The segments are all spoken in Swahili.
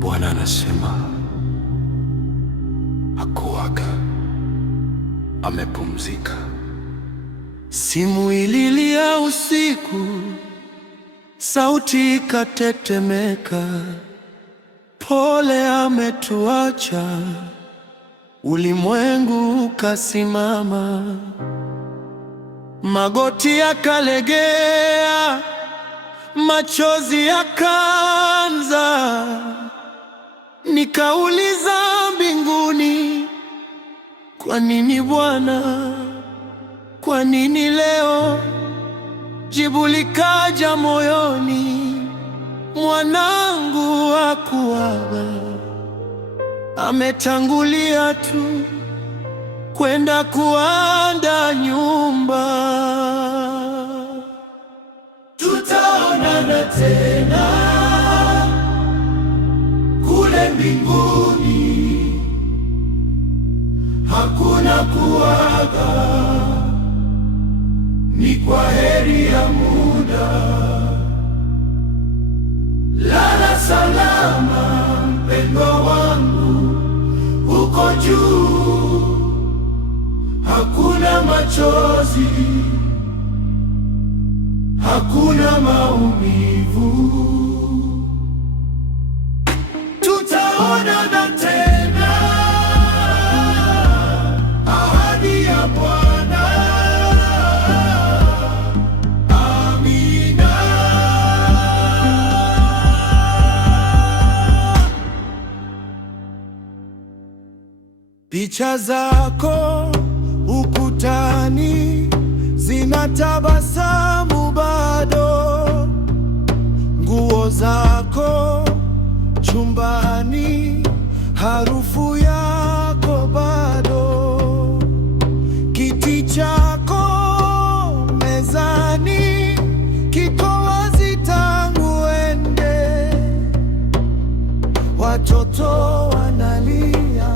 Bwana anasema hakuaga, amepumzika. Simu ililia usiku, sauti ikatetemeka. Pole, ametuacha. Ulimwengu ukasimama, magoti yakalegea, machozi yakaanza. Nikauliza mbinguni, kwa nini Bwana? Kwa nini leo? Jibu likaja moyoni, mwanangu hakuaga, ametangulia tu kwenda kuandaa nyumba. Tutaonana tena kule mbinguni, hakuna kuaga, ni kwa heri ya muda. Lala salama mpendwa wangu, uko juu, hakuna machozi, hakuna maumivu. Tutaonana tena, ahadi ya Bwana. Amina. Picha zako ukutani zinatabasamu bado, nguo zako chumbani, harufu yako bado, kiti chako mezani kiko wazi tangu uende. Watoto wanalia,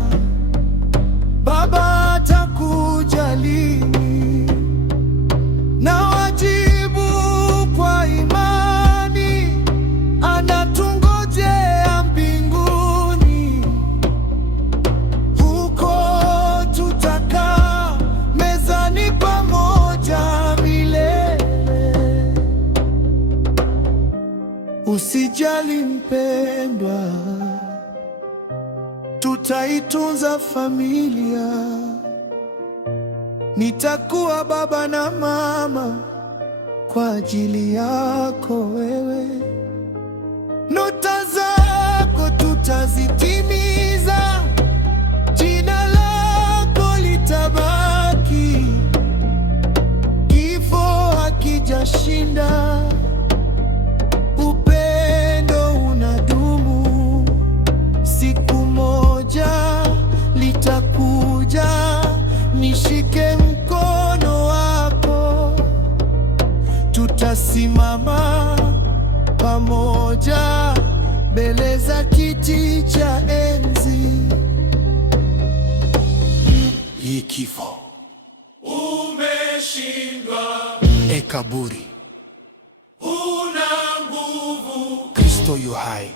baba atakuja lini? Na wajibu kwa imani, anatungojea mbinguni. Huko tutakaa mezani pamoja milele. Usijali mpendwa, tutaitunza familia. Nitakuwa baba na mama kwa ajili yako wewe. Ndoto zako tutazitimiza, jina lako litabaki. Kifo hakijashinda, upendo unadumu. Siku moja litakuja, nishike mkono wako, tutasimama pamoja mbele za kiti cha enzi. Hii kifo umeshindwa, kaburi una nguvu, Kristo yu hai.